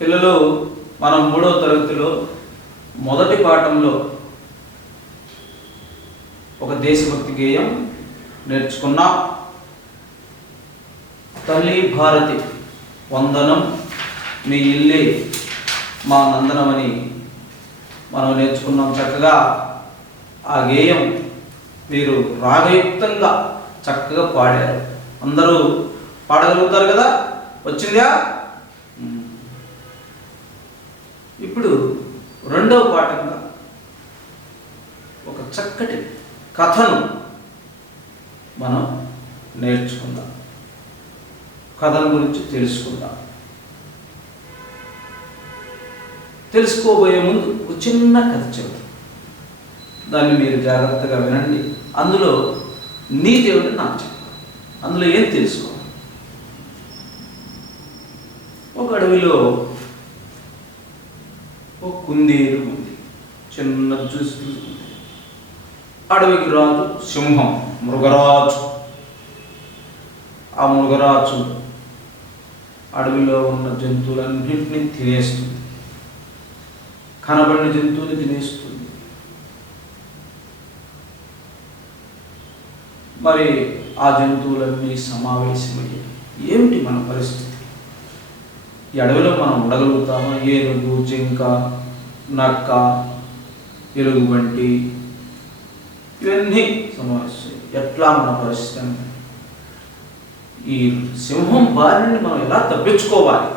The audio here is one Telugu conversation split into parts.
పిల్లలు, మనం 3వ తరగతిలో మొదటి పాఠంలో ఒక దేశభక్తి గేయం నేర్చుకున్నాం. తల్లి భారతి వందనం మీ ఇల్లే మా నందనమని మనం నేర్చుకున్నాం. చక్కగా ఆ గేయం మీరు రాగయుక్తంగా చక్కగా పాడారు. అందరూ పాడగలుగుతారు కదా? వచ్చిందా? ఇప్పుడు 2వ పాఠంగా ఒక చక్కటి కథను మనం నేర్చుకుందాం. కథను గురించి తెలుసుకుందాం. తెలుసుకోబోయే ముందు ఒక చిన్న కథ చెబుతాం. దాన్ని మీరు జాగ్రత్తగా వినండి. అందులో నీతి ఏమిటి నాకు చెప్పాలి. అందులో ఏం తెలుసుకోవాలి. ఒక అడవిలో ఒక కుందేలు ఉంది. చిన్నది చూసుకుంది. అడవికి రాజు సింహం, మృగరాజు. ఆ మృగరాజు అడవిలో ఉన్న జంతువులన్నింటినీ తినేస్తుంది. కనబడిన జంతువుని తినేస్తుంది. మరి ఆ జంతువులన్నీ సమావేశమయ్యాయి. ఏమిటి మన పరిస్థితి? ఈ అడవిలో మనం ఉండగలుగుతామా? ఏనుగు, జింక, నక్క, ఎలుగుబంటి ఇవన్నీ సమావేశం. ఎట్లా మన పరిస్థితి? ఈ సింహం బారి నుండి మనం ఎలా తప్పించుకోవాలి?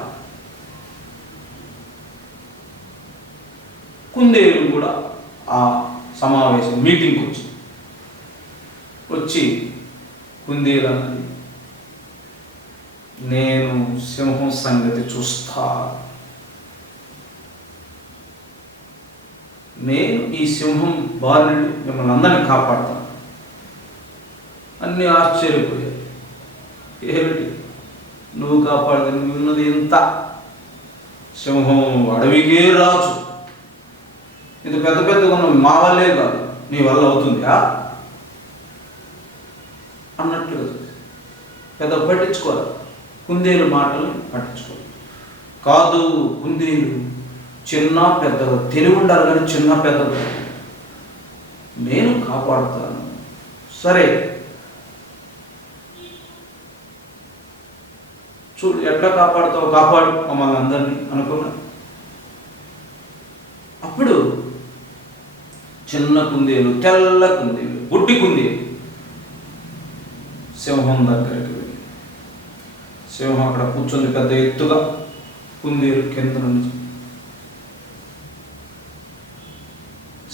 కుందేలు కూడా ఆ సమావేశం మీటింగ్కి వచ్చి కుందేలు అన్నది, నేను సింహం సంగతి చూస్తా. నేను ఈ సింహం బారి నుండి మిమ్మల్ని అందరినీ కాపాడుతాను. అన్నీ ఆశ్చర్యపోయాయి. ఏమిటి నువ్వు కాపాడుతుంది? ఉన్నది ఎంత? సింహం అడవికే రాజు. ఇది పెద్ద పెద్దగా ఉన్న మా వల్లే కాదు, నీ వల్ల అవుతుందా అన్నట్లుగా పెద్ద పట్టించుకోవాలి. కుందేలు మాటలు పట్టించుకోవాలి. కాదు, కుందేలు చిన్న పెద్దగా తెలివి ఉండాలి, కానీ చిన్న పెద్దగా నేను కాపాడుతాను. సరే చూడు, ఎట్లా కాపాడుతావు? కాపాడు మమ్మల్ని అందరినీ అనుకున్నా. అప్పుడు చిన్న కుందేలు, తెల్ల కుందేలు, గుడ్డి కుందేలు సింహం దగ్గరికి వెళ్ళి, సింహం అక్కడ కూర్చుంది పెద్ద ఎత్తుగా, కుందేలు కింద నుంచి.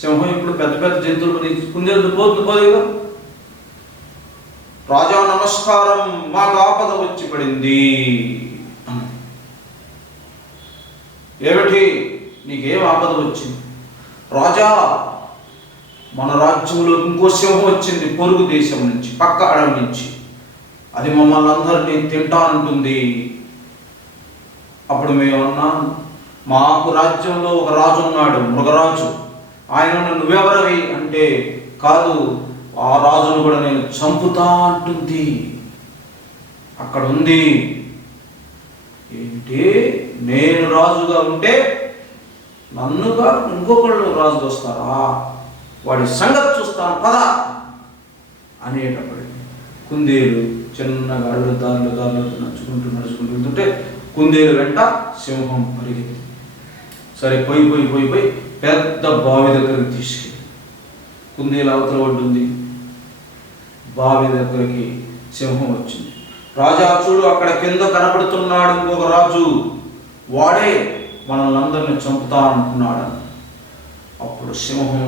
సింహం ఇప్పుడు పెద్ద పెద్ద జంతువులు కుందేలు పోతుంది కదా. రాజా నమస్కారం, మాకు ఆపద వచ్చి పడింది. ఏమిటి? నీకేం ఆపద వచ్చింది? రాజా, మన రాజ్యంలో ఇంకో సింహం వచ్చింది, పొరుగు దేశం నుంచి, పక్క అడవి నుంచి. అది మమ్మల్ని అందరినీ తింటానంటుంది. అప్పుడు మేము అన్నాం, మాకు రాజ్యంలో ఒక రాజు ఉన్నాడు, మృగరాజు. ఆయన నువ్వెవరవి అంటే, కాదు, ఆ రాజును కూడా నేను చంపుతా అంటుంది. అక్కడ ఉంది. ఏంటి? నేను రాజుగా ఉంటే నన్నుగా ఇంకొకళ్ళు రాజుగా వస్తారా? వాడి సంగతి చూస్తాను పద అనేటప్పుడు కుందేలు చిన్నగా అడుగు దారిలో నడుచుకుంటూ వెళ్తుంటే కుందేలు వెంట సింహం పరిగెత్తి. సరే పోయి పెద్ద బావి దగ్గరికి తీసుకెళ్ళి, కుందేలు అవతల ఒడ్డుంది. బావి దగ్గరికి సింహం వచ్చింది. రాజా చూడు, అక్కడ కింద కనపడుతున్నాడు ఇంకొక రాజు, వాడే మనల్ని అందరినీ చంపుతా అంటున్నాడు. అప్పుడు సింహం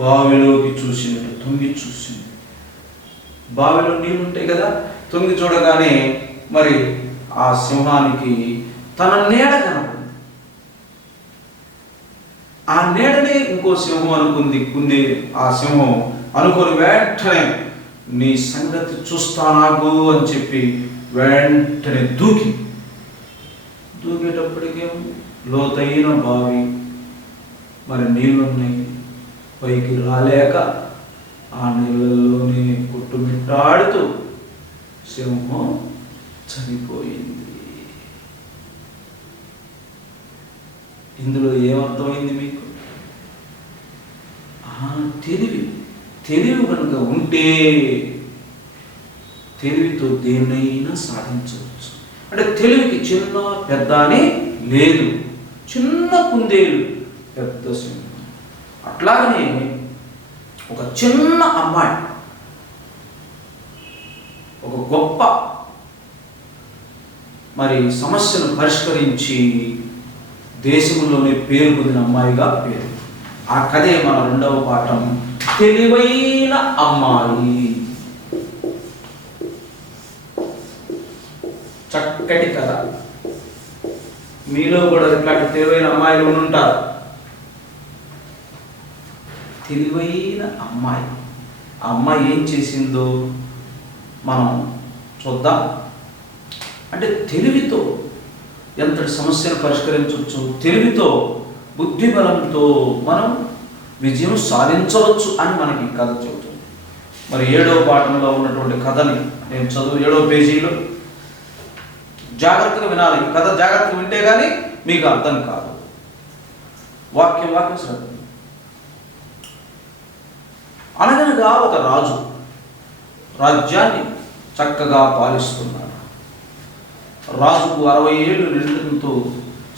బావిలోకి చూసింది, తొంగి చూసింది. బావిలో నీళ్ళు ఉంటాయి కదా, తొంగి చూడగానే మరి ఆ సింహానికి తన నీడ కనపడింది. ఆ నీడనే ఇంకో సింహం అనుకుంది. ఆ సింహం అనుకుని వెంటనే నీ సంగతి చూస్తా నాకు అని చెప్పి వెంటనే దూకేటప్పటికే లోతైన బావి, మరి నీళ్ళున్నాయి. పైకి రాలేక ఆ నీళ్ళలోనే కొట్టుమిట్టాడుతూ సింహం చనిపోయింది. ఇందులో ఏమర్థమైంది మీకు? తెలివి తెలివి కనుక ఉంటే తెలివితో దేన్నైనా సాధించవచ్చు. అంటే తెలివికి చిన్న పెద్ద అని లేదు. చిన్న కుందేలు పెద్ద సింహం. అట్లాగనే ఒక చిన్న అమ్మాయి ఒక గొప్ప సమస్యను పరిష్కరించి దేశంలోనే పేరు పొందిన అమ్మాయిగా పేరు. ఆ కథే మన రెండవ పాఠం, తెలివైన అమ్మాయి. చక్కటి కథ. మీలో కూడా ఇట్లాంటి తెలివైన అమ్మాయిలు ఉంటారు. తెలివైన అమ్మాయి. ఆ అమ్మాయి ఏం చేసిందో మనం చూద్దాం. అంటే తెలివితో ఎంతటి సమస్యను పరిష్కరించవచ్చు, తెలివితో బుద్ధి బలంతో మనం విజయం సాధించవచ్చు అని మనకి ఈ కథ చెబుతుంది. మరి 7వ పాఠంలో ఉన్నటువంటి కథని నేను 7వ పేజీలో జాగ్రత్తగా వినాలి. ఈ కథ జాగ్రత్తగా వింటే కానీ మీకు అర్థం కాదు. వాక్యం శ్రద్ధ. అనగనగా ఒక రాజు రాజ్యాన్ని చక్కగా పాలిస్తున్నాడు. రాజుకు 60 ఏళ్ళు నిండడంతో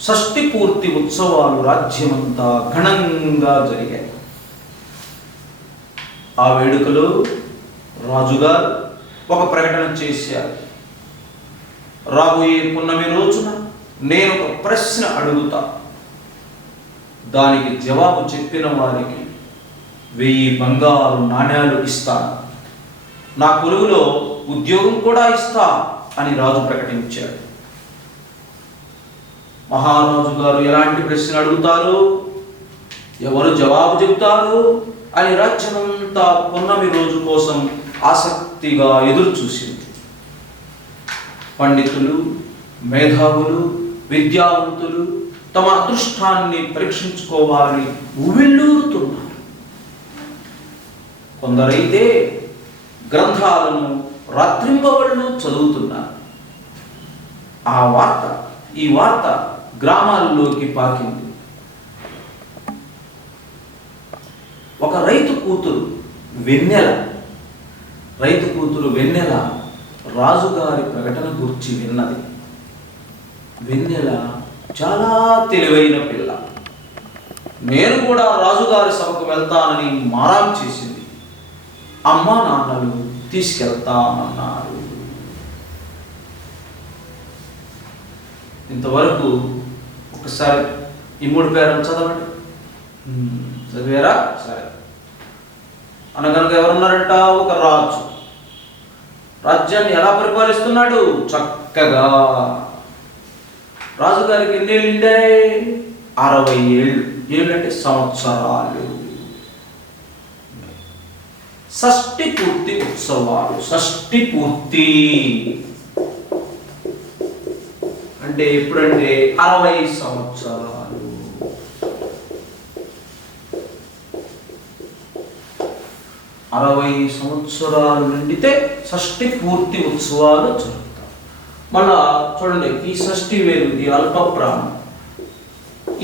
షష్ఠి పూర్తి ఉత్సవాలు రాజ్యమంతా ఘనంగా జరిగాయి. ఆ వేడుకలో రాజుగారు ఒక ప్రకటన చేశారు. రాబోయే పున్నమి రోజున నేను ఒక ప్రశ్న అడుగుతా, దానికి జవాబు చెప్పిన వారికి 1000 బంగారు నాణ్యాలు ఇస్తాను, నా కొలువులో ఉద్యోగం కూడా ఇస్తా అని రాజు ప్రకటించాడు. మహారాజు గారు ఎలాంటి ప్రశ్న అడుగుతారు, ఎవరు జవాబు చెబుతారు అని రాజ్యమంతా పున్నమి రోజు కోసం ఆసక్తిగా ఎదురు చూసింది. పండితులు, మేధావులు, విద్యావంతులు తమ అదృష్టాన్ని పరీక్షించుకోవాలని ఉవ్విళ్ళూరుతున్నారు. కొందరైతే గ్రంథాలను రాత్రింబవళ్ళు చదువుతున్నారు. ఈ వార్త గ్రామాల్లోకి పాకింది. ఒక రైతు కూతురు వెన్నెల రాజుగారి ప్రకటన గురించి విన్నది. వెన్నెల చాలా తెలివైన పిల్ల. నేను కూడా రాజుగారి సభకు వెళ్తానని మారాం చేసింది. అమ్మా నాన్నలు తీసుకెళ్తామన్నారు. ఇంతవరకు ఒకసారి ఈ 3 పేర్లు చదవండి. చదివారా? సరే. అనగనగా ఎవరున్నారంట? ఒక రాజు. రాజ్యాన్ని ఎలా పరిపాలిస్తున్నాడు? చక్కగా. రాజుగారికి ఎన్ని ఏళ్ళు ఉండాయి? 60 ఏళ్ళు. ఏళ్ళంటే సంవత్సరాలు. షష్ఠి పూర్తి ఉత్సవాలు. షష్ఠి పూర్తి అంటే ఎప్పుడంటే 60 సంవత్సరాలు. సంవత్సరాలు నిండితే షష్ఠి పూర్తి ఉత్సవాలు జరుగుతాయి. మళ్ళా చూడండి, ఈ షష్ఠి వేరు, ఇది అల్పప్రాణం.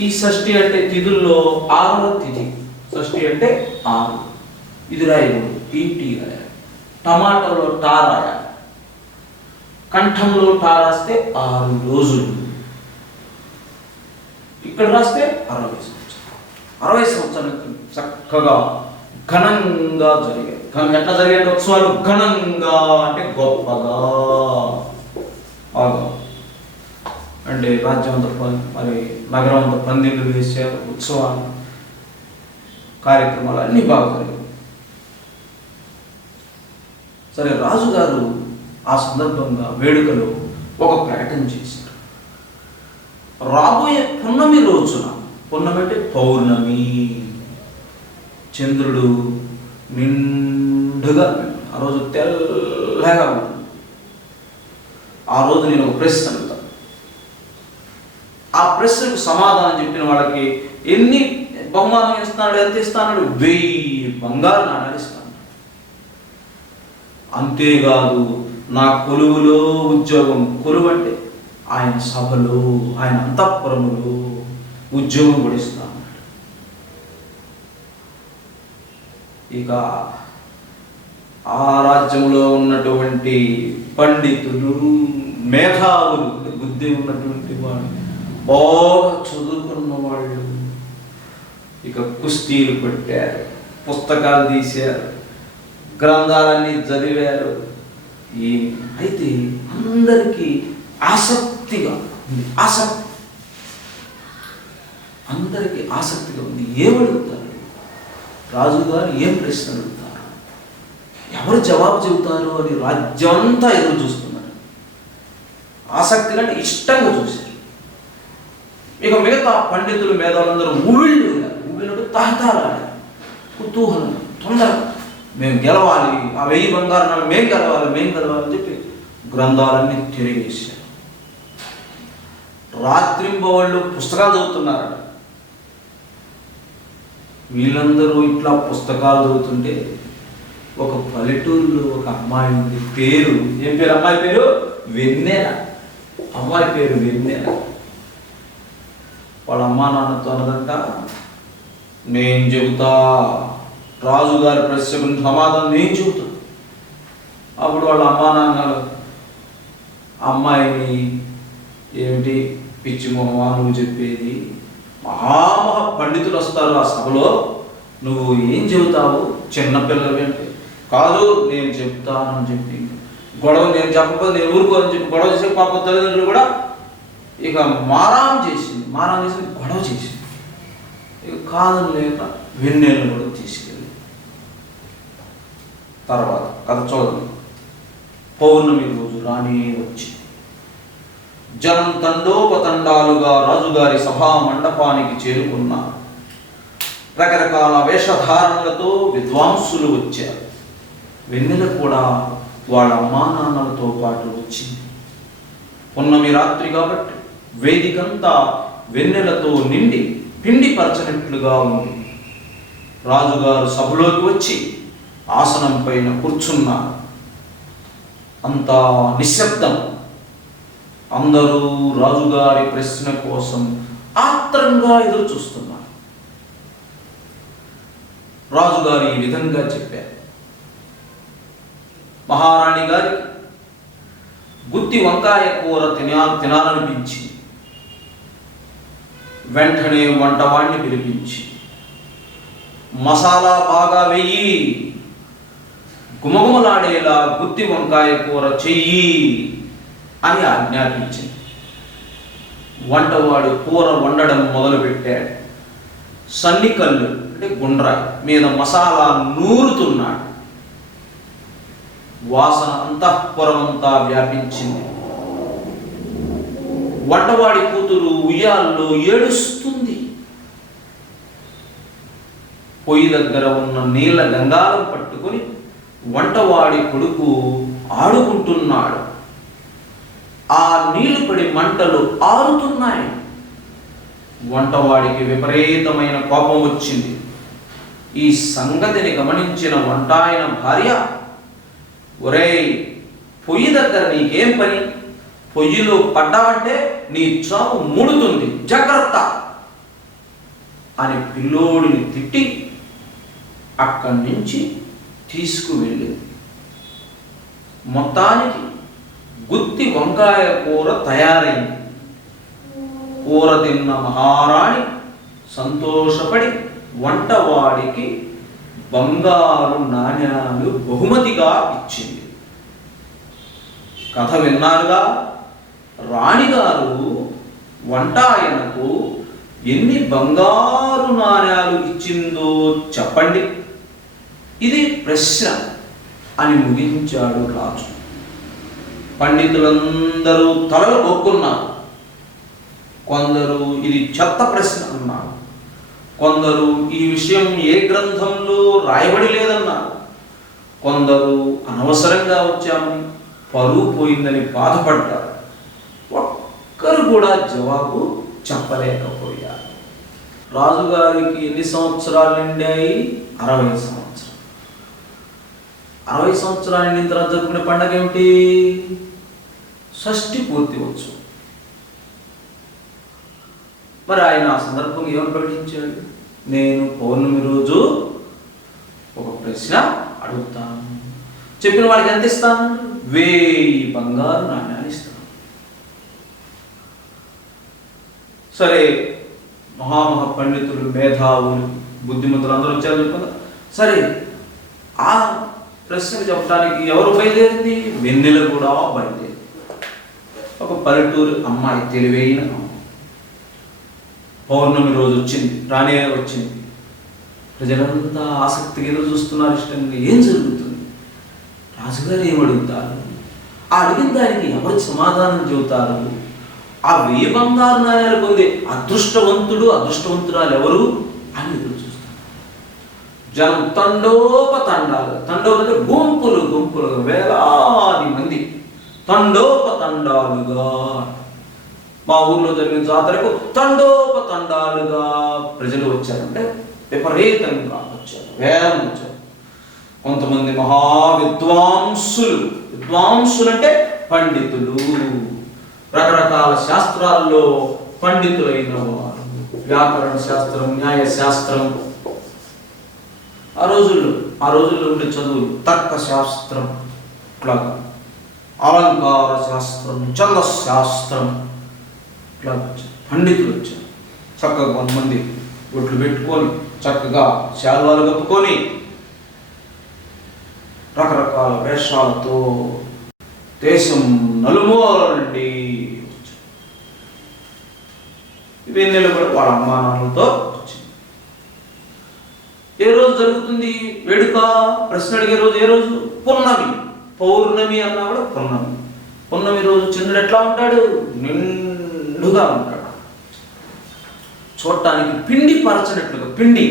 ఈ షష్ఠి అంటే తిథుల్లో 6వ తిథి. షష్ఠి అంటే 6. ఇది రాయకూడదు, టీ రాయాలి. టమాటాలో టా రాయాలి. కంఠంలో టా రాస్తే 6 రోజులు. ఇక్కడ రాస్తే 60 సంవత్సరాలు. 60 సంవత్సరాలకి చక్కగా ఘనంగా జరిగాయి. ఎట్లా జరిగాయి ఉత్సవాలు? ఘనంగా అంటే గొప్పగా. అంటే రాజ్యం అంతా మరి నగరం అంతా పందిళ్ళు వేసారు. ఉత్సవాలు కార్యక్రమాలు అన్నీ బాగా జరిగాయి. సరే, రాజుగారు ఆ సందర్భంగా వేడుకలో ఒక ప్రకటన చేశారు. రాబోయే పున్నమి రోజున, పున్నమి అంటే పౌర్ణమి, చంద్రుడు నిండుగా, ఆ రోజు తెల్లగా ఉంటుంది. ఆ రోజు నేను ఒక ప్రశ్న అడుగుతాను. ఆ ప్రశ్నకు సమాధానం చెప్పిన వాళ్ళకి ఎన్ని బహుమానం ఇస్తున్నాడు? ఎంత ఇస్తాడు? 1000 బంగారు నాణ్యాలు ఇస్తాడు. అంతేకాదు, నా కొలువులో ఉద్యోగం. కొలువు అంటే ఆయన సభలో, ఆయన అంతఃపురములో ఉద్యోగం కూడా ఇస్తా అన్నాడు. ఇక ఆ రాజ్యంలో ఉన్నటువంటి పండితులు, మేధావులు, బుద్ధి ఉన్నటువంటి వాళ్ళు, బాగా చదువుకున్న వాళ్ళు ఇక కుస్తీలు పెట్టారు, పుస్తకాలు తీశారు, గ్రంథాలన్నీ చదివారు. అయితే అందరికీ ఆసక్తిగా ఉంది. అందరికీ ఆసక్తిగా ఉంది. ఏమడుగుతారు రాజుగారు, ఏం ప్రశ్న అడుగుతారు, ఎవరు జవాబు చెబుతారు అని రాజ్యం అంతా ఎదురు చూస్తున్నారు. ఆసక్తిగా అంటే ఇష్టంగా చూశారు. ఇక మిగతా పండితులు, మేధావులందరూ ఊళ్ళో తహతాలాడారు, కుతూహలం, తొందరగా మేము గెలవాలి, ఆ 1000 బంగారు నాలు మేము గెలవాలని చెప్పి గ్రంథాలన్నీ తిరిగేశారు. రాత్రింబవళ్ళు పుస్తకాలు చదువుతున్నారట. వీళ్ళందరూ ఇట్లా పుస్తకాలు చదువుతుంటే ఒక పల్లెటూరులో ఒక అమ్మాయి ఉంది. పేరు ఏం పేరు? అమ్మాయి పేరు వెన్నెల. అమ్మాయి పేరు వెన్నెల. వాళ్ళ అమ్మా నాన్నతో అన్నదంట, నేను చెబుతా, రాజుగారి ప్రశ్నకు సమాధానం నేను చెబుతా. అప్పుడు వాళ్ళ అమ్మా నాన్నలు అమ్మాయిని, ఏమిటి పిచ్చి మొహమా నువ్వు చెప్పేది, మహామహా పండితులు వస్తారు ఆ సభలో, నువ్వు ఏం చెబుతావు, చిన్నపిల్లలు అంటే, కాదు నేను చెప్తానని చెప్పి గొడవ, నేను చెప్పకపోతే నేను ఊరుకోని చెప్పి గొడవ చేసి పాప తల్లిదండ్రులు కూడా ఇక మారం చేసి గొడవ చేసింది. ఇక కాదని లేక వెన్నెలను కూడా తీసుకెళ్ళి తర్వాత కథ చూడండి. పౌర్ణమి రోజు రాణి వచ్చి జనం తండోపతండాలుగా రాజుగారి సభా మండపానికి చేరుకున్నారు. రకరకాల వేషధారణలతో విద్వాంసులు వచ్చారు. వెన్నెల కూడా వాళ్ళ అమ్మా నాన్నలతో పాటు వచ్చింది. పున్నమి రాత్రి కాబట్టి వేదికంతా వెన్నెలతో నిండి పిండి పరచనట్లుగా ఉంది. రాజుగారు సభలోకి వచ్చి ఆసనం పైన కూర్చున్నారు. అంతా నిశ్శబ్దం. అందరూ రాజుగారి ప్రశ్న కోసం ఆత్రంగా ఎదురు చూస్తున్నారు. రాజుగారు ఈ విధంగా చెప్పారు. మహారాణి గారికి గుత్తి వంకాయ కూర తినాలనిపించి వెంటనే వంటవాణ్ణి పిలిపించి, మసాలా బాగా వెయ్యి, గుమగుమలాడేలా గుత్తి వంకాయ కూర చెయ్యి అని ఆజ్ఞాపించింది. వంటవాడు కూర వండడం మొదలుపెట్టాడు. సన్నికల్లు అంటే గుండ్ర మీద మసాలా నూరుతున్నాడు. వాసన అంతఃపురమంతా వ్యాపించింది. వంటవాడి కూతురు ఉయ్యాల్లో ఏడుస్తుంది. పొయ్యి దగ్గర ఉన్న నీళ్ల గంగాలం పట్టుకొని వంటవాడి కొడుకు ఆడుకుంటున్నాడు. ఆ నీళ్లు పడి మంటలు ఆరుతున్నాయి. వంటవాడికి విపరీతమైన కోపం వచ్చింది. ఈ సంగతిని గమనించిన వంటాయన భార్య, ఒరేయ్, పొయ్యి దగ్గర నీకేం పని? పొయ్యిలో పడ్డావంటే నీ చావు మూడుతుంది, జాగ్రత్త అని పిల్లోడిని తిట్టి అక్కడి నుంచి తీసుకువెళ్ళింది. మొత్తానికి గుత్తి వంకాయ కూర తయారైంది. కూర తిన్న మహారాణి సంతోషపడి వంటవాడికి బంగారు నాణ్యాలు బహుమతిగా ఇచ్చింది. కథ విన్నారుగా. రాణిగారు వంటాయనకు ఎన్ని బంగారు నాణ్యాలు ఇచ్చిందో చెప్పండి, ఇది ప్రశ్న అని ముగించాడు రాజు. పండితులందరూ తలలు కొక్కున్నారు. కొందరు ఇది చెత్త ప్రశ్న అన్నారు. కొందరు ఈ విషయం ఏ గ్రంథంలో రాయబడి లేదన్నారు. కొందరు అనవసరంగా వచ్చామని, పరువు పోయిందని బాధపడ్డారు. ఒక్కరు కూడా జవాబు చెప్పలేకపోయారు. రాజుగారికి ఎన్ని సంవత్సరాలు నిండాయి? 60 సంవత్సరాలు. 60 సంవత్సరాలు నిండిన తర్వాత జరుపుకునే పండగ ఏమిటి? షష్ఠి పూర్తి ఉత్సవం. మరి ఆయన ఆ సందర్భంగా ఏమని ప్రకటించాడు? నేను పౌర్ణమి రోజు ఒక ప్రశ్న అడుగుతాను, చెప్పిన వాడికి ఎంత ఇస్తాను? 1000 బంగారు నాణ్యాలు ఇస్తాను. సరే, మహామహా పండితులు, మేధావులు, బుద్ధిమంతులు అందరూ వచ్చారు చెప్పదా. సరే, ఆ ప్రశ్నకు చెప్పడానికి ఎవరు బయలుదేరింది? వెన్నెల కూడా బయలుదేరింది. ఒక పల్లెటూరు అమ్మాయి, తెలివైన పౌర్ణమి రోజు వచ్చింది, రానే వచ్చింది. ప్రజలంతా ఆసక్తిగా ఎదురు చూస్తున్నారు, ఇష్టంగా. ఏం జరుగుతుంది? రాజుగారు ఏమడుగుతారు? ఆ అడిగిన దానికి ఎవరు సమాధానం చెబుతారు? ఆ 1000 బంగారు నాణ్యాలు పొందే అదృష్టవంతుడు, అదృష్టవంతురాలు ఎవరు అని ఎదురు చూస్తారు. జనం తండోపతండాలు, తండోపంటే గుంపులు గుంపులుగా, వేలాది మంది తండోపతండాలుగా. మా ఊర్లో జరిగిన జాతరకు తండోపతండాలుగా ప్రజలు వచ్చారంటే విపరీతంగా వచ్చారు, వేలం వచ్చారు. కొంతమంది మహావిద్వాంసులు, విద్వాంసులు అంటే పండితులు, రకరకాల శాస్త్రాల్లో పండితులైన వారు, వ్యాకరణ శాస్త్రం, న్యాయ శాస్త్రం, ఆ రోజుల్లో ఉండే చదువులు, తర్క శాస్త్రం, ఇట్లాగా అలంకార శాస్త్రం, ఛందశాస్త్రం, ఇట్లా పండితులు వచ్చారు. చక్కగా కొంతమంది బొట్లు పెట్టుకొని, చక్కగా శాల్వాలు కప్పుకొని, రకరకాల వేషాలతో దేశం నలుమూల నుండి వెన్నెల కూడా వాళ్ళ అమ్మా నాన్నలతో వచ్చింది. ఏ రోజు జరుగుతుంది వేడుక? ప్రశ్న అడిగే రోజు ఏ రోజు? పున్నమి. పౌర్ణమి అన్నా కూడా పున్నమి. పున్నమి రోజు చంద్రుడు ఎట్లా ఉంటాడు? నిండుగా ఉంటాడు. చూడటానికి పిండి పరచనట్లుగా, పిండి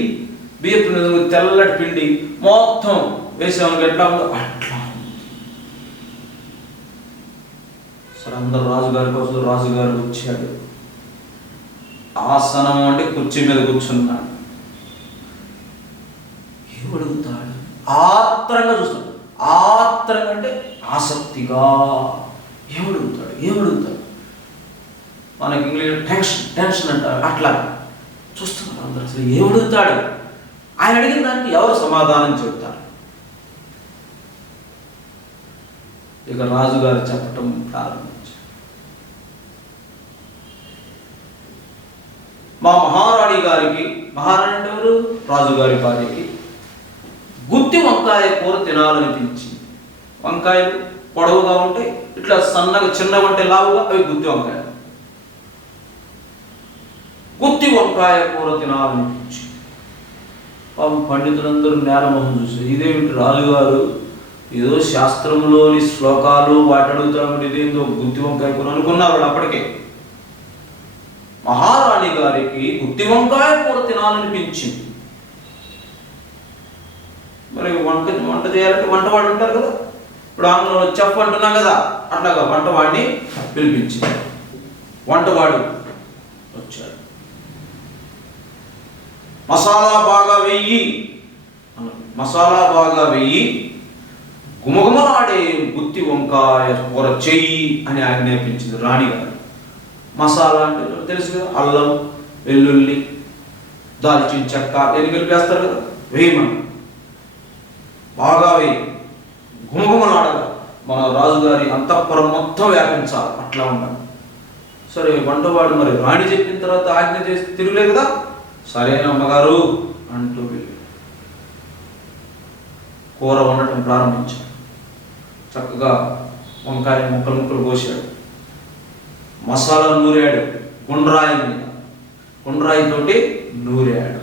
బియ్యపు తెల్లటి పిండి మొత్తం వేసామని ఎట్లా ఉందో అట్లా. సరే, అందరు రాజుగారి కోసం రాజుగారు వచ్చాడు. ఆసనం అంటే కుర్చీ మీద కూర్చున్నాడు. ఏమడుగుతాడు? ఆత్రంగా చూస్తాడు. ఆత్రంగా అంటే ఆసక్తిగా. ఏమడుగుతాడు? మనకి ఇంగ్లీష్ టెన్షన్ అంటారు, అట్లా చూస్తున్నారు అందరూ. అసలు ఏమడుగుతాడు? ఆయన అడిగిన దానికి ఎవరు సమాధానం చెబుతారు? ఇక రాజుగారు చెప్పటం ప్రారంభించారు. మా మహారాణి గారికి, మహారాణి అంటే ఎవరు? రాజుగారి భార్యకి గుత్తి వంకాయ కూర తినాలనిపించింది. వంకాయలు పొడవుగా ఉంటాయి, ఇట్లా సన్నగా చిన్నగా ఉంటే లావుగా, అవి గుత్తి వంకాయ. గుత్తి వంకాయ కూర తినాలనిపించింది. పాపం పండితులందరూ నేలమోహం చూసారు. ఇదేమిటి రాజుగారు ఏదో శాస్త్రంలోని శ్లోకాలు వాటి అడుగుతాడు, ఇదేందో గుత్తి వంకాయ కూర అనుకున్నారు వాళ్ళు అప్పటికే. మహారాణి గారికి గుత్తి వంకాయ కూర తినాలనిపించింది. మరి వంట చేయాలంటే వంటవాడు ఉంటారు కదా, ఇప్పుడు ఆంగ్లంలో చెఫ్ అంటున్నాం కదా, అట్లాగా వంటవాడిని పిలిపించింది. వంటవాడు వచ్చాడు. మసాలా బాగా వెయ్యి గుమగుమలాడే గుత్తి వంకాయ కూర చెయ్యి అని ఆజ్ఞాపించింది రాణిగారు. మసాలా అంటే తెలుసు కదా, అల్లం, వెల్లుల్లి, దాల్చిన చెక్క, ఎన్ని వేస్తారు కదా, వేయమని. బాగా వేయి, గుమగుమలాడగా, మన రాజుగారి అంతఃపురం మొత్తం వ్యాపించాలి, అట్లా ఉండాలి. సరే, వంటవాడు మరి రాణి చెప్పిన తర్వాత ఆజ్ఞ చేసి తిరగలేదు కదా, సరేనా అమ్మగారు అంటూ వెళ్ళి కూర వండటం ప్రారంభించాడు. చక్కగా వంకాయ ముక్కలు కోసాడు, మసాలా నూరాడు, గుండ్రాయి మీద గుండ్రాయితోటి నూరాడు.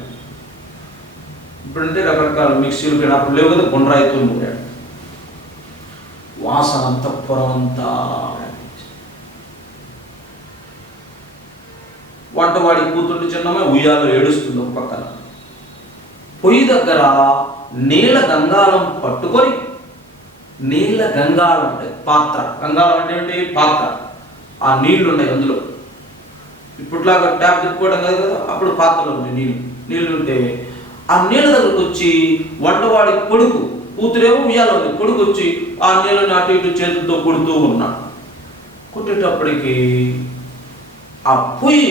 ఇప్పుడంటే రకరకాల మిక్సీలు కూడా అప్పుడు లేవు కదా, గుండ్రాయితో నూరాడు. వాసన అంతఃపురం అంతా. వంటవాడి కూతురు చిన్నమే ఉయ్యాలో ఏడుస్తుంది ఒక పక్కన. పొయ్యి దగ్గర నీళ్ళ గంగాళం పట్టుకొని, నీళ్ళ గంగాళం అంటే పాత్ర, గంగాళం అంటే ఏంటి? పాత్ర. ఆ నీళ్లు ఉన్నాయి అందులో. ఇప్పుడులాగా ట్యాప్ తిప్పుకోవడం కాదు కదా, అప్పుడు పాత్రలో ఉంది నీళ్లు ఉంటే ఆ నీళ్ళ దగ్గరకు వచ్చి వంటవాడి కొడుకు, కూతురేమో ఉయ్యాలో ఉంది, కొడుకు వచ్చి ఆ నీళ్ళని అటు ఇటు చేతులతో కొడుతూ ఉన్నాడు. కొట్టేటప్పటికి ఆ పొయ్యి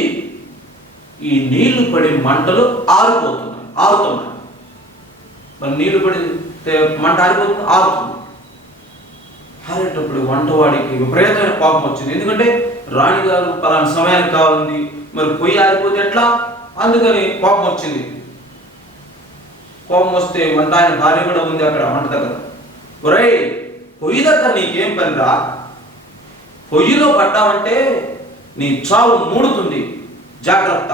ఈ నీళ్లు పడి మంటలు ఆరుతున్నాయి. మరి నీళ్లు పడితే మంట ఆరుతుంది. ఆరేటప్పుడు వంటవాడికి విపరీతమైన కోపం వచ్చింది. ఎందుకంటే రాణిగారు పలానా సమయానికి కావాలి, మరి పొయ్యి ఆరిపోతే ఎట్లా, అందుకని కోపం వచ్చింది. కోపం వస్తే వంట ఆయన భార్య కూడా ఉంది అక్కడ వంట దగ్గర. ఒరేయ్, పొయ్యి దగ్గర నీకేం పనిరా, పొయ్యిలో పడ్డావంటే నీ చావు మూడుతుంది, జాగ్రత్త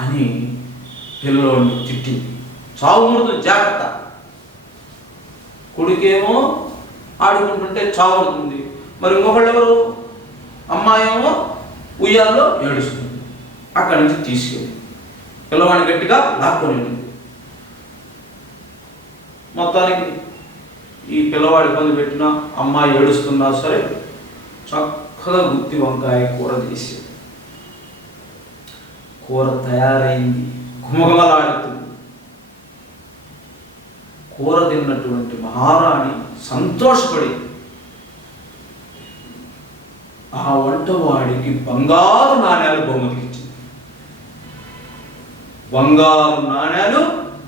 అని పిల్లవాడిని తిట్టింది. చావు మూడుతుంది, జాగ్రత్త. కొడుకేమో ఆడుకుంటుంటే చావు పడుతుంది. మరి ఇంకొకళ్ళు ఎవరు, అమ్మాయేమో ఉయ్యాల్లో ఏడుస్తుంది. అక్కడి నుంచి తీసుకెళ్ళి పిల్లవాడిని గట్టిగా లాక్కొని వెళ్ళింది. మొత్తానికి ఈ పిల్లవాడి ఇబ్బంది పెట్టిన అమ్మాయి ఏడుస్తున్నా సరే చక్కగా గుత్తి వంకాయ కూర తీసి కూర తయారైంది, గుమగుమలాడుతుంది. కూర తిన్నటువంటి మహారాణి సంతోషపడి ఆ వంటవాడికి బంగారు నాణ్యాలు బహుమతికి ఇచ్చింది. బంగారు నాణ్యాలు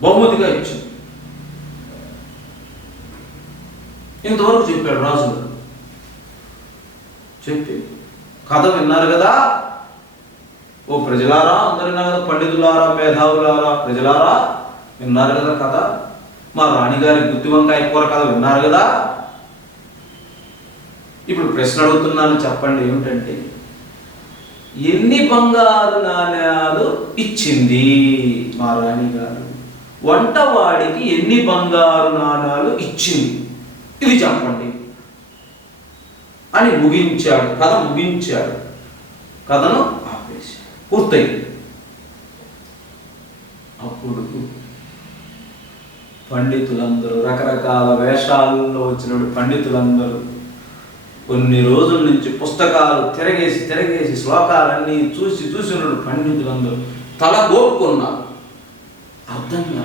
బహుమతిగా ఇచ్చింది. ఇంతవరకు చెప్పాడు రాజు. చెప్పి కథ విన్నారు కదా ఓ ప్రజలారా, అందరు విన్నారు కదా, పండితులారా, మేధావులారా, ప్రజలారా విన్నారు కదా కథ. మా రాణిగారి గుత్తి వంకాయ కూర కథ విన్నారు కదా. ఇప్పుడు ప్రశ్న అడుగుతున్నాను, చెప్పండి. ఏమిటంటే, ఎన్ని బంగారు నాణ్యాలు ఇచ్చింది మా రాణిగారు? వంటవాడికి ఎన్ని బంగారు నాణ్యాలు ఇచ్చింది? ఇది చెప్పండి అని ముగించాడు. కథ ముగించాడు. కథను ఆపేశాడు. పూర్తయింది. అప్పుడు పండితులందరూ, రకరకాల వేషాల్లో వచ్చిన పండితులందరూ కొన్ని రోజుల నుంచి పుస్తకాలు తిరగేసి శ్లోకాలన్నీ చూసిన పండితులందరూ తల గోపుకున్నారు. అర్థంగా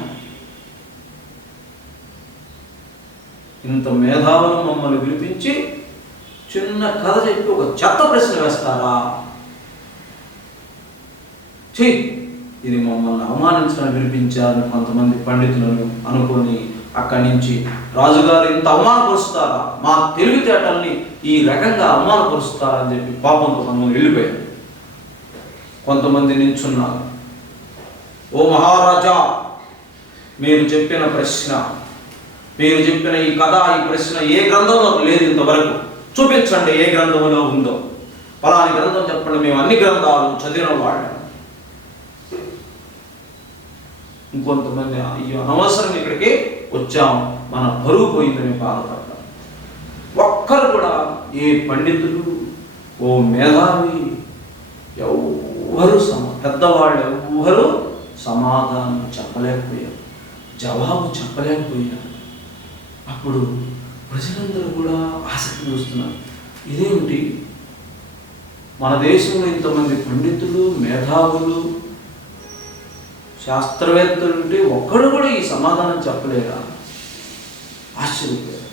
ఇంత మేధావులు మమ్మల్ని పిలిపించి చిన్న కథ చెప్పి ఒక చెత్త ప్రశ్న వేస్తారా? ఇది మమ్మల్ని అవమానించడానికి పిలిపించారని కొంతమంది పండితులను అనుకొని అక్కడి నుంచి రాజుగారు ఇంత అవమానపరుస్తారా, మా తెలివితేటల్ని ఈ రకంగా అవమానపరుస్తారని చెప్పి పాపంతో కొంతమంది వెళ్ళిపోయారు. కొంతమంది నిల్చున్నారు. ఓ మహారాజా, మీరు చెప్పిన ప్రశ్న, మీరు చెప్పిన ఈ కథ, ఈ ప్రశ్న ఏ గ్రంథంలో లేదు ఇంతవరకు. చూపించండి ఏ గ్రంథంలో ఉందో. ఫలాని గ్రంథం చెప్పండి, మేము అన్ని గ్రంథాలు చదివిన వాళ్ళం. ఇంకొంతమంది అయ్యో అనవసరం ఇక్కడికి వచ్చాము, మన బరువు పోయిందని బాధపడ్డారు. ఒక్కరు కూడా ఏ పండితులు, ఓ మేధావి ఎవరు పెద్దవాళ్ళు ఎవరు సమాధానం చెప్పలేకపోయారు, జవాబు చెప్పలేకపోయారు. అప్పుడు ప్రజలందరూ కూడా ఆసక్తి చూస్తున్నారు. ఇదేమిటి, మన దేశంలో ఇంతమంది పండితులు, మేధావులు, శాస్త్రవేత్తలు ఉంటే ఒక్కడు కూడా ఈ సమాధానం చెప్పలేరా? ఆశ్చర్యపోయారు.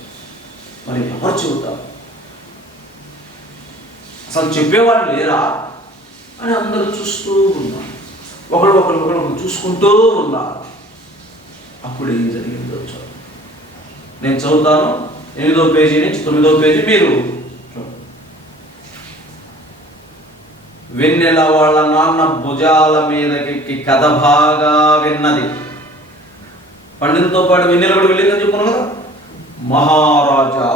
మరి ఎవరు చెబుతారు? అసలు చెప్పేవాళ్ళు లేరా అని అందరూ చూస్తూ ఉన్నారు. ఒకరు చూసుకుంటూ ఉన్నారు. అప్పుడు ఏం జరిగిందో చూడండి. నేను చదువుతాను. 8వ పేజీ నుంచి 9వ పేజీ. మీరు వెన్నెల వాళ్ళ నాన్న భుజాల మీదకి కథ బాగా విన్నది. పండితులతో పాటు వెన్నెల కూడా వెళ్ళిందని చెప్పుకున్నాం కదా. మహారాజా,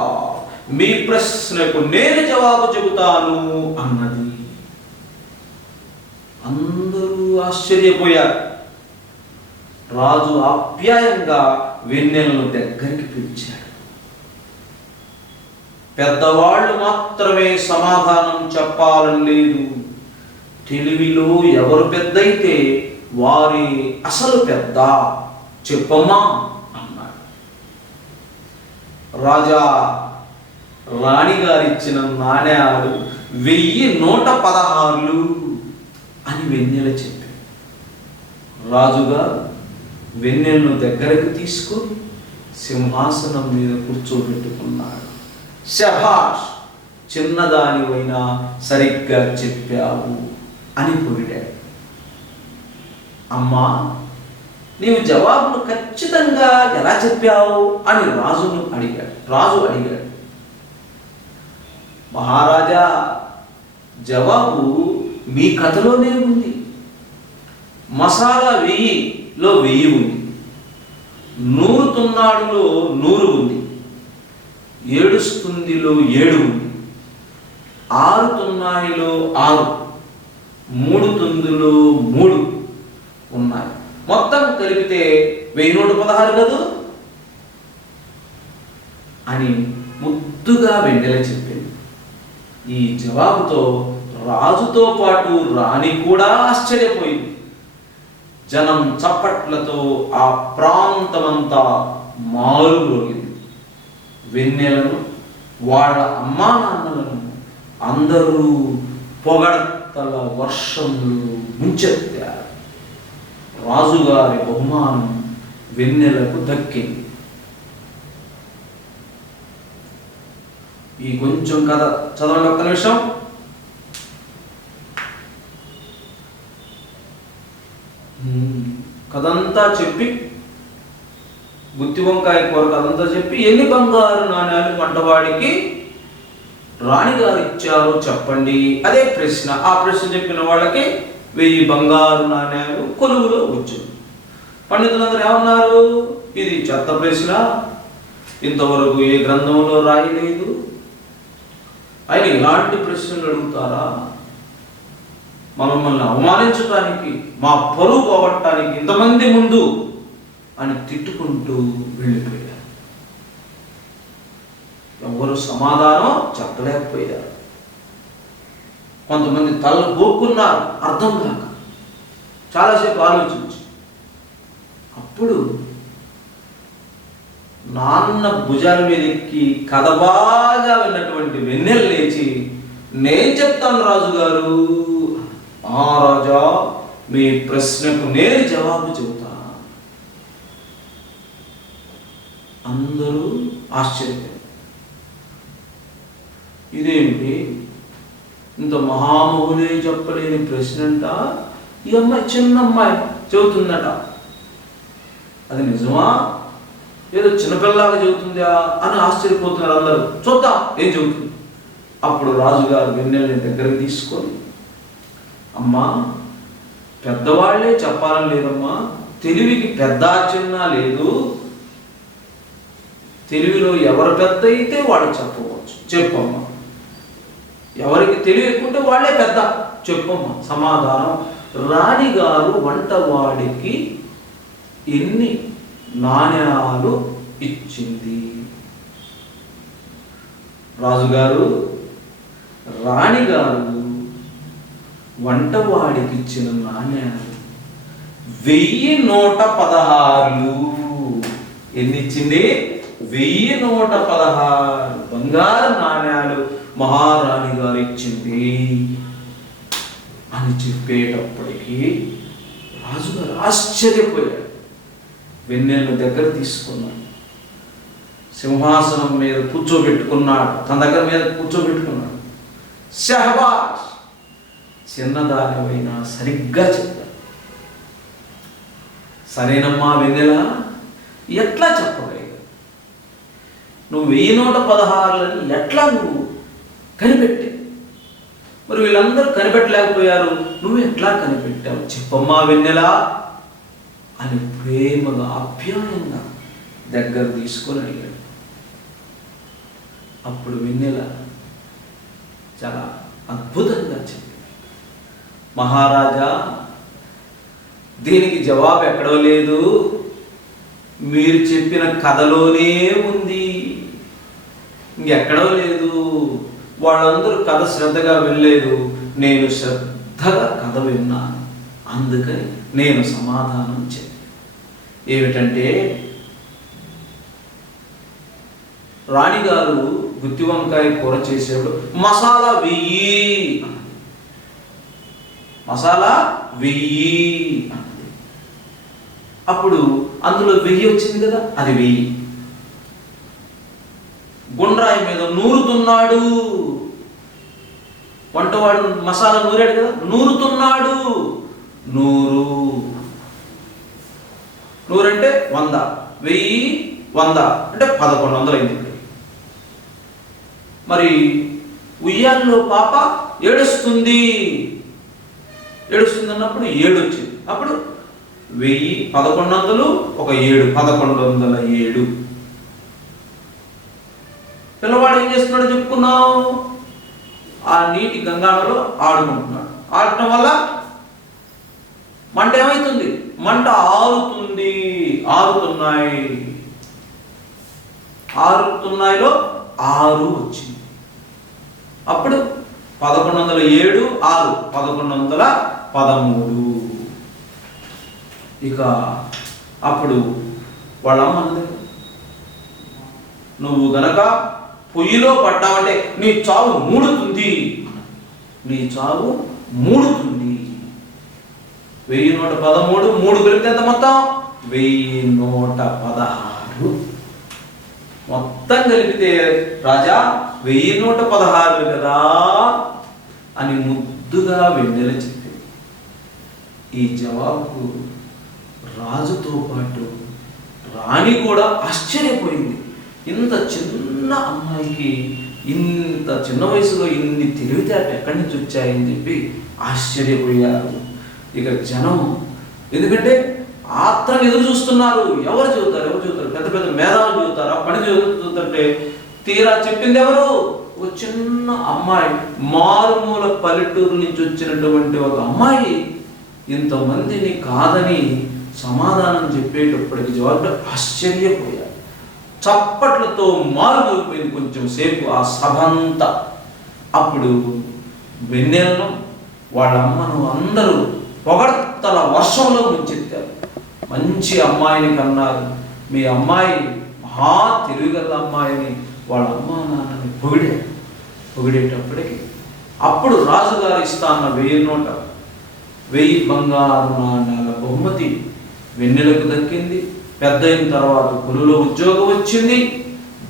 మీ ప్రశ్నకు నేను జవాబు చెబుతాను అన్నది. అందరూ ఆశ్చర్యపోయారు. రాజు ఆప్యాయంగా వెన్నెలను దగ్గరికి పిలిచాడు. పెద్దవాళ్ళు మాత్రమే సమాధానం చెప్పాలని లేదు, తెలివిలో ఎవరు పెద్దయితే వారి అసలు పెద్ద, చెప్పమ్మా అన్నాడు. రాజా, రాణిగారిచ్చిన నాణ్యాలు 1116 అని వెన్నెల చెప్పి, రాజుగారు వెన్నెలను దగ్గరకు తీసుకొని సింహాసనం మీద కూర్చోబెట్టుకున్నాడు. శభాష్, చిన్నదానివైనా సరిగ్గా చెప్పావు అని పొగిడాడు. అమ్మా, నీవు జవాబును ఖచ్చితంగా ఎలా చెప్పావు అని రాజు అడిగాడు. మహారాజా, జవాబు మీ కథలోనే ఉంది. మసాలా 1000లో 1000 ఉంది, 100 తున్నాడులో 100 ఉంది, 7 స్తుందిలో 7 ఉంది, 6 తున్నాయిలో 6, 3 తుందులో 3 ఉన్నాయి. మొత్తం కలిపితే 1116 కదా అని ముద్దుగా వెన్నెల చెప్పింది. ఈ జవాబుతో రాజుతో పాటు రాణి కూడా ఆశ్చర్యపోయింది. జనం చప్పట్లతో ఆ ప్రాంతమంతా మారుమోగింది. వెన్నెలను, వాళ్ళ అమ్మా నాన్నలను అందరూ పొగడ్తల వర్షంలో ముంచెత్తారు. రాజుగారి బహుమానం వెన్నెలకు దక్కింది. ఈ కొంచెం కథ చదవండి ఒక్క నిమిషం. కథంతా చెప్పి, గుత్తి వంకాయ కూర కథంతా చెప్పి, ఎన్ని బంగారు నాణ్యాలు వంటవాడికి రాణిగారు ఇచ్చారో చెప్పండి. అదే ప్రశ్న. ఆ ప్రశ్న చెప్పిన వాళ్ళకి 1000 బంగారు నాణ్యాలు కొలువులో వచ్చారు. పండితులందరూ ఏమన్నారు? ఇది చెత్త ప్రశ్న, ఇంతవరకు ఏ గ్రంథంలో రాయలేదు, ఆయన ఇలాంటి ప్రశ్నలు అడుగుతారా? మమ్మల్ని అవమానించడానికి, మా పరువు పోగొట్టడానికి ఇంతమంది ముందు అని తిట్టుకుంటూ వెళ్ళిపోయారు. ఎవరు సమాధానం చెప్పలేకపోయారు. కొంతమంది తలలు గోక్కున్నారు అర్థం కాక, చాలాసేపు ఆలోచించి. అప్పుడు నాన్న భుజాల మీద ఎక్కి కథ బాగా విన్నటువంటి వెన్నెల లేచి, నేను చెప్తాను రాజుగారు. మహారాజా, మీ ప్రశ్నకు నేను జవాబు చెబుతా. అందరూ ఆశ్చర్యపోయారు. ఇదేంటి, ఇంత మహామహులే చెప్పలేని ప్రశ్న అంట ఈ అమ్మాయి, చిన్న అమ్మాయి చెబుతుందట. అది నిజమా, ఏదో చిన్నపిల్లలాగా చెబుతుందా అని ఆశ్చర్యపోతున్నారు అందరూ. చూద్దాం ఏం చెబుతుంది. అప్పుడు రాజుగారు వెన్నెలని దగ్గరికి తీసుకొని, అమ్మా, పెద్దవాళ్లే చెప్పాలని లేదమ్మా, తెలివికి పెద్ద చిన్న లేదు, తెలివిలో ఎవరు పెద్ద అయితే వాళ్ళు చెప్పవచ్చు, చెప్పమ్మా. ఎవరికి తెలివి ఎక్కుంటే వాళ్ళే పెద్ద, చెప్పమ్మా సమాధానం. రాణిగారు వంటవాడికి ఎన్ని నాణ్యాలు ఇచ్చింది? రాజుగారు, రాణిగారు వంటవాడికి ఇచ్చిన నాణ్యాలు 1116. ఎన్ని ఇచ్చింది? 1116 బంగారు నాణ్యాలు మహారాణి గారు ఇచ్చింది అని చెప్పేటప్పటికీ రాజుగారు ఆశ్చర్యపోయాడు. వెన్నెల దగ్గర తీసుకున్నాడు, సింహాసనం మీద కూర్చోబెట్టుకున్నాడు, తన దగ్గర మీద కూర్చోబెట్టుకున్నాడు. షహబాష్, చిన్నదానివైనా సరిగ్గా చెప్పాడు. సరేనమ్మా వెన్నెల, ఎట్లా చెప్పగలిగా? నువ్వు 1116లని ఎట్లా నువ్వు కనిపెట్టే? మరి వీళ్ళందరూ కనిపెట్టలేకపోయారు, నువ్వు ఎట్లా కనిపెట్టావు? చెప్పమ్మా వెన్నెల అని ప్రేమగా ఆప్యాయంగా దగ్గర తీసుకొని అడిగాడు. అప్పుడు వెన్నెల చాలా అద్భుతంగా చెప్పింది, మహారాజా, దీనికి జవాబు ఎక్కడో లేదు, మీరు చెప్పిన కథలోనే ఉంది, ఇంకెక్కడో లేదు. వాళ్ళందరూ కథ శ్రద్ధగా వినలేదు, నేను శ్రద్ధగా కథ విన్నాను, అందుకని నేను సమాధానం చెప్పాను. ఏమిటంటే, రాణిగారు గుత్తి వంకాయ కూర చేసేవాడు మసాలా 1000, మసాలా 1000 అన్నది. అప్పుడు అందులో 1000 వచ్చింది కదా, అది 1000. గుండ్రాయి మీద నూరుతున్నాడు, వంటవాడు మసాలా నూరాడు కదా, నూరుతున్నాడు. నూరు నూరంటే 100, 1000 100 అంటే 1100 అయింది. మరి ఉయ్యాల్లో పాప ఏడుస్తుంది అన్నప్పుడు 7 వచ్చింది. అప్పుడు 1000 1100 ఒక 7 1107. పిల్లవాడు ఏం చేస్తున్నాడో చెప్పుకున్నావు. ఆ నీటి గంగాలో ఆడుకుంటున్నాడు. ఆడటం వల్ల మంట ఏమవుతుంది? మంట ఆరుతుంది. ఆరుతున్నాయిలో 6 వచ్చింది. అప్పుడు 1107 6 1113. ఇక అప్పుడు వాళ్ళమ్మ అన్నది, నువ్వు గనక పొయ్యిలో పడ్డావంటే నీ చావు మూడుతుంది. 1113 3 కలిపితే ఎంత మొత్తం? 1116. మొత్తం కలిపితే రాజా 1116 కదా అని ముద్దుగా వెన్నెల చెప్పింది. ఈ జవాబుకు రాజుతో పాటు రాణి కూడా ఆశ్చర్యపోయింది. ఇంత చిన్న అమ్మాయికి ఇంత చిన్న వయసులో ఇన్ని తెలివితేటలు ఎక్కడి నుంచి వచ్చాయని చెప్పి ఆశ్చర్యపోయారు. ఇక జనం, ఎందుకంటే ఆత్రం ఎదురు చూస్తున్నారు. ఎవరు చెబుతారు? పెద్ద పెద్ద మేధావులు చెబుతారు. ఆ పని చదువుతుంటే తీరా చెప్పింది ఎవరు? ఒక చిన్న అమ్మాయి, మారుమూల పల్లెటూరు నుంచి వచ్చినటువంటి ఒక అమ్మాయి ఇంతమందిని కాదని సమాధానం చెప్పేటప్పటికి జవాబు ఆశ్చర్యపోయారు. చప్పట్లతో మారుమోగిపోయింది కొంచెం సేపు ఆ సభంతా. అప్పుడు వెన్నెలను వాళ్ళ అమ్మను అందరూ పొగడ్తల వర్షంలో ముంచెత్తారు. మంచి అమ్మాయిని కన్నారు, మీ అమ్మాయి మహా తెలివిగల అమ్మాయిని వాళ్ళ అమ్మ నాన్నని పొగిడేటప్పటికి అప్పుడు రాజుగారు ఇస్తా అన్న 1000 నోట 1000 బంగారు నాణ్యాల బహుమతి వెన్నెలకు దక్కింది. పెద్ద అయిన తర్వాత కులులో ఉద్యోగం వచ్చింది.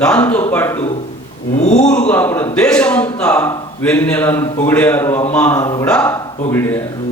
దాంతోపాటు ఊరుగా కూడా దేశమంతా వెన్నెలను పొగిడారు, అమ్మా నాన్నలు కూడా పొగిడారు.